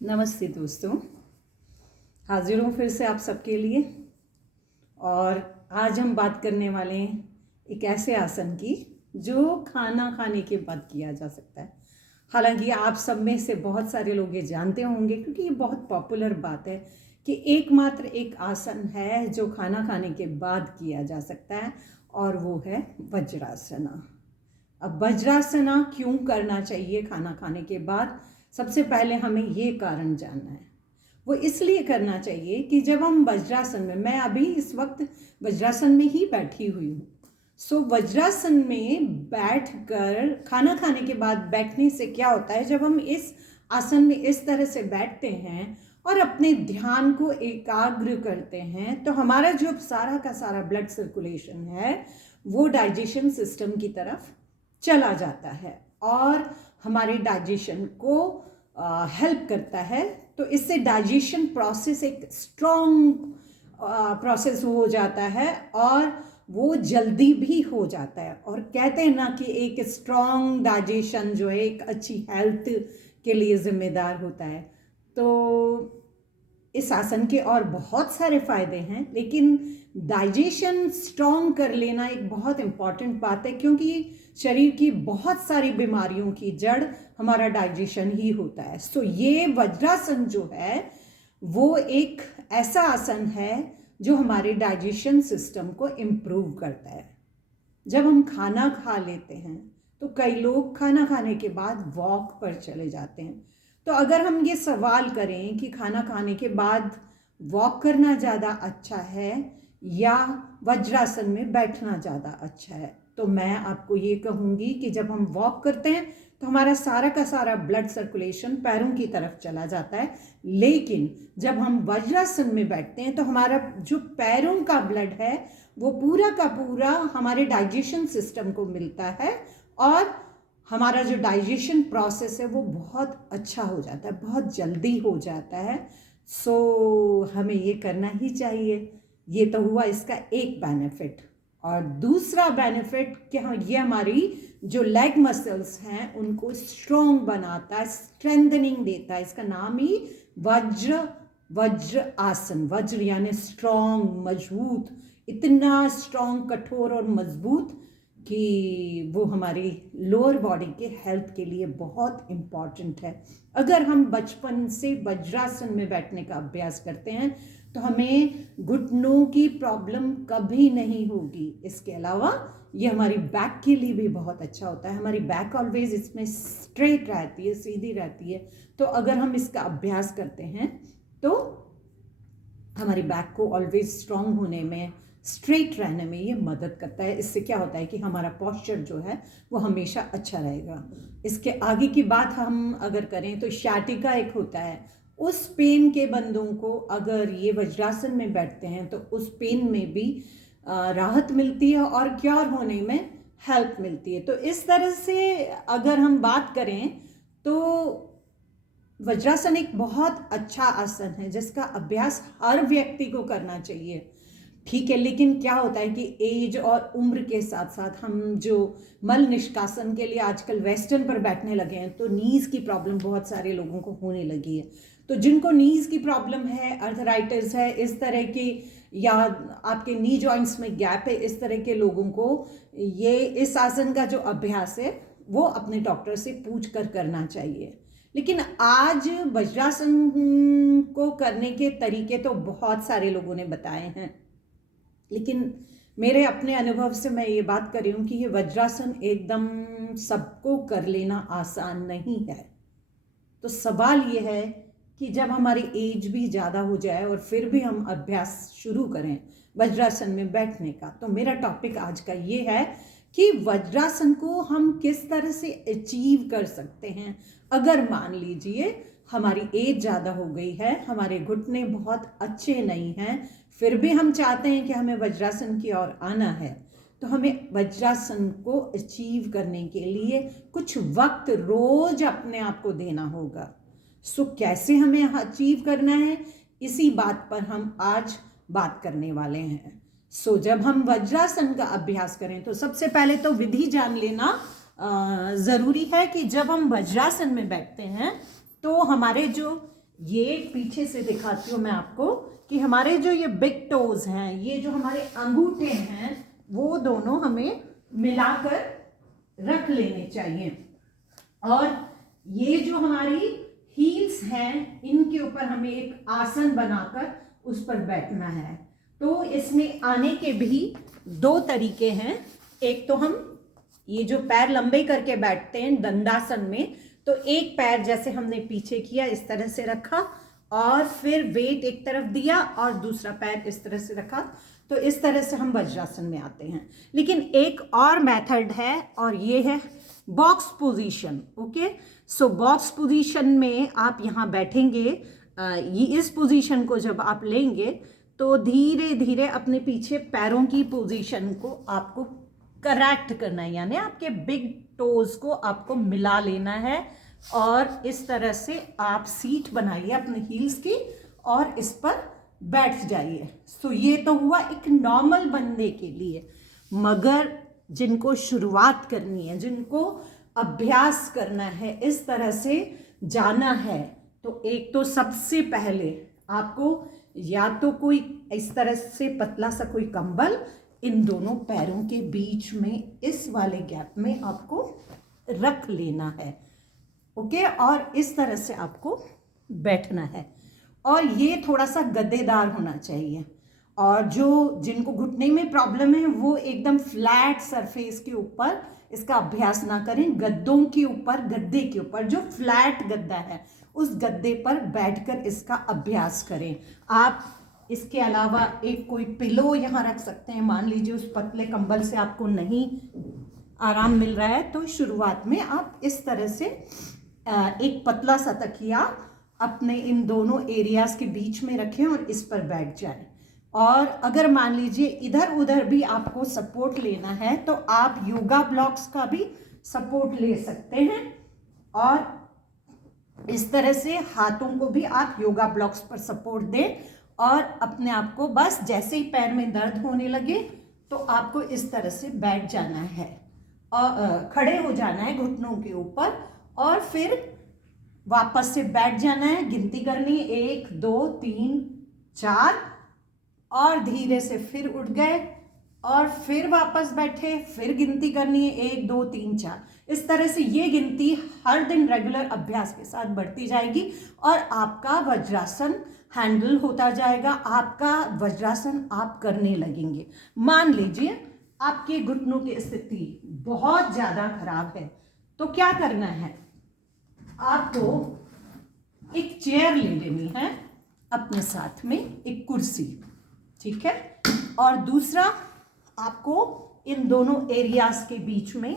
नमस्ते दोस्तों, हाजिर हूँ फिर से आप सबके लिए। और आज हम बात करने वाले हैं एक ऐसे आसन की जो खाना खाने के बाद किया जा सकता है। हालांकि आप सब में से बहुत सारे लोग ये जानते होंगे क्योंकि ये बहुत पॉपुलर बात है कि एकमात्र एक आसन है जो खाना खाने के बाद किया जा सकता है और वो है वज्रासना। अब वज्रासना क्यों करना चाहिए खाना खाने के बाद? सबसे पहले हमें ये कारण जानना है। वो इसलिए करना चाहिए कि जब हम वज्रासन में, मैं अभी इस वक्त वज्रासन में ही बैठी हुई हूँ। सो वज्रासन में बैठकर खाना खाने के बाद बैठने से क्या होता है, जब हम इस आसन में इस तरह से बैठते हैं और अपने ध्यान को एकाग्र करते हैं तो हमारा जो सारा का सारा ब्लड सर्कुलेशन है वो डाइजेशन सिस्टम की तरफ चला जाता है और हमारे डाइजेशन को हेल्प करता है। तो इससे डाइजेशन प्रोसेस एक स्ट्रॉन्ग प्रोसेस हो जाता है और वो जल्दी भी हो जाता है। और कहते हैं ना कि एक स्ट्रॉन्ग डाइजेशन जो है एक अच्छी हेल्थ के लिए जिम्मेदार होता है। तो इस आसन के और बहुत सारे फायदे हैं, लेकिन डाइजेशन स्ट्रॉन्ग कर लेना एक बहुत इम्पॉर्टेंट बात है क्योंकि शरीर की बहुत सारी बीमारियों की जड़ हमारा डाइजेशन ही होता है। सो ये वज्रासन जो है वो एक ऐसा आसन है जो हमारे डाइजेशन सिस्टम को इम्प्रूव करता है। जब हम खाना खा लेते हैं तो कई लोग खाना खाने के बाद वॉक पर चले जाते हैं। तो अगर हम ये सवाल करें कि खाना खाने के बाद वॉक करना ज़्यादा अच्छा है या वज्रासन में बैठना ज़्यादा अच्छा है, तो मैं आपको ये कहूँगी कि जब हम वॉक करते हैं तो हमारा सारा का सारा ब्लड सर्कुलेशन पैरों की तरफ चला जाता है, लेकिन जब हम वज्रासन में बैठते हैं तो हमारा जो पैरों का ब्लड है वो पूरा का पूरा हमारे डाइजेशन सिस्टम को मिलता है और हमारा जो डाइजेशन प्रोसेस है वो बहुत अच्छा हो जाता है, बहुत जल्दी हो जाता है। सो हमें ये करना ही चाहिए। ये तो हुआ इसका एक बेनिफिट। और दूसरा बेनिफिट कि हाँ, ये हमारी जो लेग मसल्स हैं उनको स्ट्रॉन्ग बनाता है, स्ट्रेंथनिंग देता है। इसका नाम ही वज्र आसन। वज्र यानी स्ट्रॉन्ग, मजबूत, इतना स्ट्रॉन्ग, कठोर और मजबूत कि वो हमारी लोअर बॉडी के हेल्थ के लिए बहुत इम्पॉर्टेंट है। अगर हम बचपन से वज्रासन में बैठने का अभ्यास करते हैं तो हमें घुटनों की प्रॉब्लम कभी नहीं होगी। इसके अलावा ये हमारी बैक के लिए भी बहुत अच्छा होता है। हमारी बैक ऑलवेज इसमें स्ट्रेट रहती है, सीधी रहती है। तो अगर हम इसका अभ्यास करते हैं तो हमारी बैक को ऑलवेज स्ट्रॉन्ग होने में, स्ट्रेट रहने में ये मदद करता है। इससे क्या होता है कि हमारा पोस्चर जो है वो हमेशा अच्छा रहेगा। इसके आगे की बात हम अगर करें तो शाटिका एक होता है। उस पेन के बंदों को अगर ये वज्रासन में बैठते हैं तो उस पेन में भी राहत मिलती है और क्योर होने में हेल्प मिलती है। तो इस तरह से अगर हम बात करें तो वज्रासन एक बहुत अच्छा आसन है जिसका अभ्यास हर व्यक्ति को करना चाहिए। ठीक है, लेकिन क्या होता है कि एज और उम्र के साथ साथ हम जो मल निष्कासन के लिए आजकल वेस्टर्न पर बैठने लगे हैं तो नीज की प्रॉब्लम बहुत सारे लोगों को होने लगी है। तो जिनको नीज की प्रॉब्लम है, अर्थराइटिस है, इस तरह की, या आपके नी जॉइंट्स में गैप है, इस तरह के लोगों को ये इस आसन का जो अभ्यास है वो अपने डॉक्टर से पूछ कर करना चाहिए। लेकिन आज वज्रासन को करने के तरीके तो बहुत सारे लोगों ने बताए हैं, लेकिन मेरे अपने अनुभव से मैं ये बात कर रही हूँ कि ये वज्रासन एकदम सबको कर लेना आसान नहीं है। तो सवाल ये है कि जब हमारी एज भी ज़्यादा हो जाए और फिर भी हम अभ्यास शुरू करें वज्रासन में बैठने का, तो मेरा टॉपिक आज का ये है कि वज्रासन को हम किस तरह से अचीव कर सकते हैं। अगर मान लीजिए हमारी एज ज़्यादा हो गई है, हमारे घुटने बहुत अच्छे नहीं हैं, फिर भी हम चाहते हैं कि हमें वज्रासन की ओर आना है, तो हमें वज्रासन को अचीव करने के लिए कुछ वक्त रोज अपने आप को देना होगा। सो कैसे हमें अचीव करना है, इसी बात पर हम आज बात करने वाले हैं। सो जब हम वज्रासन का अभ्यास करें तो सबसे पहले तो विधि जान लेना ज़रूरी है कि जब हम वज्रासन में बैठते हैं तो हमारे जो ये पीछे से दिखाती हूँ मैं आपको कि हमारे जो ये बिग टोज हैं, ये जो हमारे अंगूठे हैं, वो दोनों हमें मिलाकर रख लेने चाहिए। और ये जो हमारी हील्स हैं, इनके ऊपर हमें एक आसन बनाकर उस पर बैठना है। तो इसमें आने के भी दो तरीके हैं। एक तो हम ये जो पैर लंबे करके बैठते हैं दंडासन में, तो एक पैर जैसे हमने पीछे किया इस तरह से रखा और फिर वेट एक तरफ दिया और दूसरा पैर इस तरह से रखा, तो इस तरह से हम वज्रासन में आते हैं। लेकिन एक और मेथड है और ये है बॉक्स पोजीशन। ओके, सो बॉक्स पोजीशन में आप यहाँ बैठेंगे। ये इस पोजीशन को जब आप लेंगे तो धीरे धीरे अपने पीछे पैरों की पोजीशन को आपको करेक्ट करना है, यानी आपके बिग टोज को आपको मिला लेना है और इस तरह से आप सीट बनाइए अपने हील्स की और इस पर बैठ जाइए। सो ये तो हुआ एक नॉर्मल बंदे के लिए, मगर जिनको शुरुआत करनी है, जिनको अभ्यास करना है, इस तरह से जाना है, तो एक तो सबसे पहले आपको या तो कोई इस तरह से पतला सा कोई कंबल इन दोनों पैरों के बीच में इस वाले गैप में आपको रख लेना है। ओके, और इस तरह से आपको बैठना है और ये थोड़ा सा गद्देदार होना चाहिए। और जो जिनको घुटने में प्रॉब्लम है वो एकदम फ्लैट सरफेस के ऊपर इसका अभ्यास ना करें, गद्दों के ऊपर, गद्दे के ऊपर जो फ्लैट गद्दा है उस गद्दे पर बैठकर इसका अभ्यास करें। आप इसके अलावा एक कोई पिलो यहाँ रख सकते हैं। मान लीजिए उस पतले कंबल से आपको नहीं आराम मिल रहा है तो शुरुआत में आप इस तरह से एक पतला सा तकिया अपने इन दोनों एरियाज के बीच में रखें और इस पर बैठ जाएं। और अगर मान लीजिए इधर उधर भी आपको सपोर्ट लेना है तो आप योगा ब्लॉक्स का भी सपोर्ट ले सकते हैं और इस तरह से हाथों को भी आप योगा ब्लॉक्स पर सपोर्ट दें और अपने आप को बस जैसे ही पैर में दर्द होने लगे तो आपको इस तरह से बैठ जाना है और खड़े हो जाना है घुटनों के ऊपर और फिर वापस से बैठ जाना है। गिनती करनी है 1 2 3 4 और धीरे से फिर उठ गए और फिर वापस बैठे, फिर गिनती करनी है 1 2 3 4। इस तरह से ये गिनती हर दिन रेगुलर अभ्यास के साथ बढ़ती जाएगी और आपका वज्रासन हैंडल होता जाएगा, आपका वज्रासन आप करने लगेंगे। मान लीजिए आपके घुटनों की स्थिति बहुत ज़्यादा खराब है तो क्या करना है, आपको एक चेयर ले लेनी है अपने साथ में, एक कुर्सी, ठीक है, और दूसरा आपको इन दोनों एरियाज के बीच में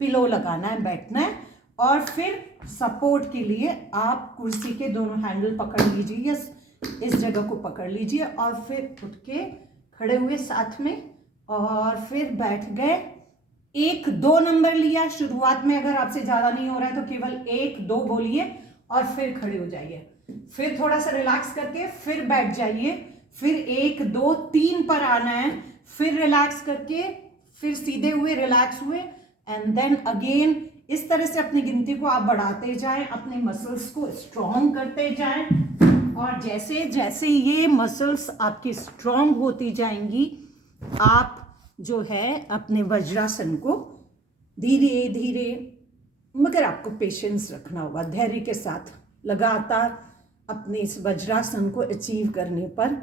पिलो लगाना है, बैठना है और फिर सपोर्ट के लिए आप कुर्सी के दोनों हैंडल पकड़ लीजिए, इस जगह को पकड़ लीजिए और फिर उठ के खड़े हुए साथ में और फिर बैठ गए। 1 2 नंबर लिया शुरुआत में, अगर आपसे ज़्यादा नहीं हो रहा है तो केवल 1 2 बोलिए और फिर खड़े हो जाइए, फिर थोड़ा सा रिलैक्स करके फिर बैठ जाइए, फिर 1 2 3 पर आना है, फिर रिलैक्स करके फिर सीधे हुए, रिलैक्स हुए एंड देन अगेन। इस तरह से अपनी गिनती को आप बढ़ाते जाएं, अपने मसल्स को स्ट्रॉन्ग करते जाएं और जैसे जैसे ये मसल्स आपकी स्ट्रॉन्ग होती जाएंगी आप जो है अपने वज्रासन को धीरे धीरे, मगर आपको पेशेंस रखना होगा, धैर्य के साथ लगातार अपने इस वज्रासन को अचीव करने पर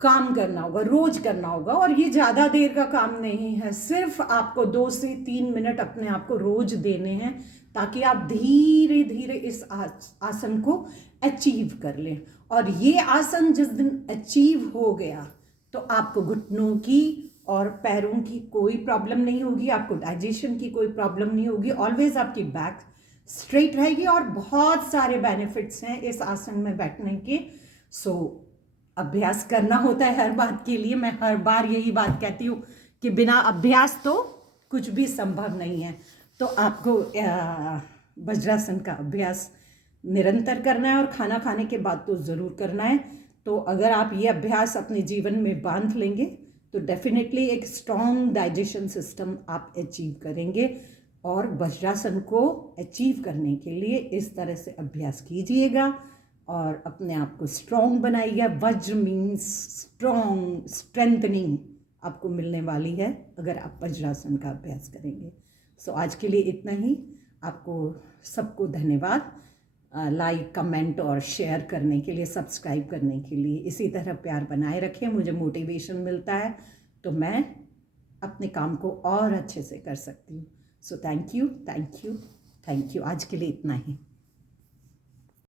काम करना होगा, रोज करना होगा। और ये ज़्यादा देर का काम नहीं है, सिर्फ आपको 2 से 3 मिनट अपने आप को रोज देने हैं ताकि आप धीरे धीरे इस आसन को अचीव कर लें। और ये आसन जिस दिन अचीव हो गया तो आपको घुटनों की और पैरों की कोई प्रॉब्लम नहीं होगी, आपको डाइजेशन की कोई प्रॉब्लम नहीं होगी, ऑलवेज आपकी बैक स्ट्रेट रहेगी और बहुत सारे बेनिफिट्स हैं इस आसन में बैठने के। सो अभ्यास करना होता है हर बात के लिए। मैं हर बार यही बात कहती हूँ कि बिना अभ्यास तो कुछ भी संभव नहीं है। तो आपको वज्रासन का अभ्यास निरंतर करना है और खाना खाने के बाद तो ज़रूर करना है। तो अगर आप ये अभ्यास अपने जीवन में बांध लेंगे तो डेफिनेटली एक स्ट्रॉन्ग डाइजेशन सिस्टम आप अचीव करेंगे। और वज्रासन को अचीव करने के लिए इस तरह से अभ्यास कीजिएगा और अपने आप को स्ट्रॉन्ग बनाइए। वज्र मीन्स स्ट्रॉन्ग, स्ट्रेंथनिंग आपको मिलने वाली है अगर आप वज्रासन का अभ्यास करेंगे। सो आज के लिए इतना ही। आपको सबको धन्यवाद लाइक, कमेंट और शेयर करने के लिए, सब्सक्राइब करने के लिए। इसी तरह प्यार बनाए रखें, मुझे मोटिवेशन मिलता है तो मैं अपने काम को और अच्छे से कर सकती हूँ। So thank you, thank you, thank you. आज के लिए इतना ही।